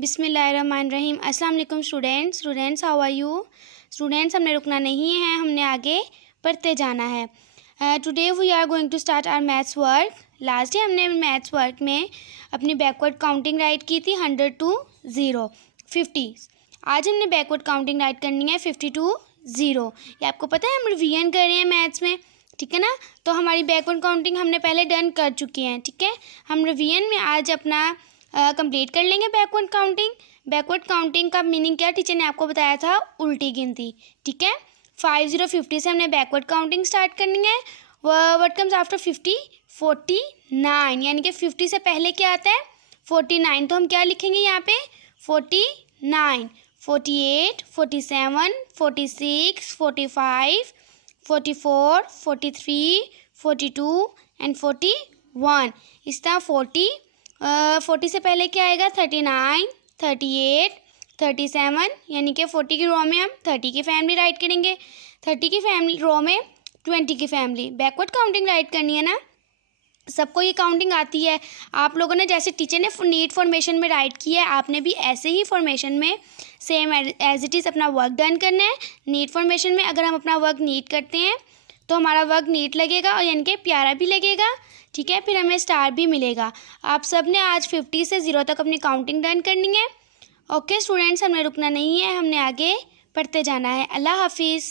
बिस्मिल्लाहिर्रहमानिर्रहीम। अस्सलाम वालेकुम students how are you students. हमने रुकना नहीं है, हमने आगे पढ़ते जाना है। Today we are going to start our maths work. Last day हमने मैथ्स वर्क में अपनी बैकवर्ड काउंटिंग राइट की थी 100 to 0 50। आज हमने बैकवर्ड काउंटिंग राइट करनी है 50 to 0। ये आपको पता है, हम रिवीजन कर रहे हैं मैथ्स में, ठीक है ना। तो हमारी बैकवर्ड काउंटिंग हमने पहले डन कर चुकी हैं, ठीक है। हम रिवीजन में आज अपना कंप्लीट कर लेंगे बैकवर्ड काउंटिंग। बैकवर्ड काउंटिंग का मीनिंग क्या टीचर ने आपको बताया था, उल्टी गिनती, ठीक है। 50 से हमने बैकवर्ड काउंटिंग स्टार्ट करनी है। What comes after 50? 49, यानी कि 50 से पहले क्या आता है 49। तो हम क्या लिखेंगे यहाँ पे 49, 48, 47, 46, 45, 44, 43, 42 एंड 41। इस तरह 40 से पहले क्या आएगा 39, 38, 37, यानी कि 40 की रो में हम 30 की फैमिली राइट करेंगे, 30 की फैमिली रो में 20 की फैमिली। बैकवर्ड काउंटिंग राइट करनी है ना, सबको ये काउंटिंग आती है। आप लोगों ने जैसे टीचर ने नीट फॉर्मेशन में राइट किया है, आपने भी ऐसे ही फॉर्मेशन में सेम एज इट इज़ अपना वर्क डन करना है। नीट फॉर्मेशन में अगर हम अपना वर्क नीट करते हैं तो हमारा वर्क नीट लगेगा और यानी कि प्यारा भी लगेगा, ठीक है। फिर हमें स्टार भी मिलेगा। आप सब ने आज 50 से 0 तक अपनी काउंटिंग डन करनी है। ओके स्टूडेंट्स, हमें रुकना नहीं है, हमने आगे पढ़ते जाना है। अल्लाह हाफिज़।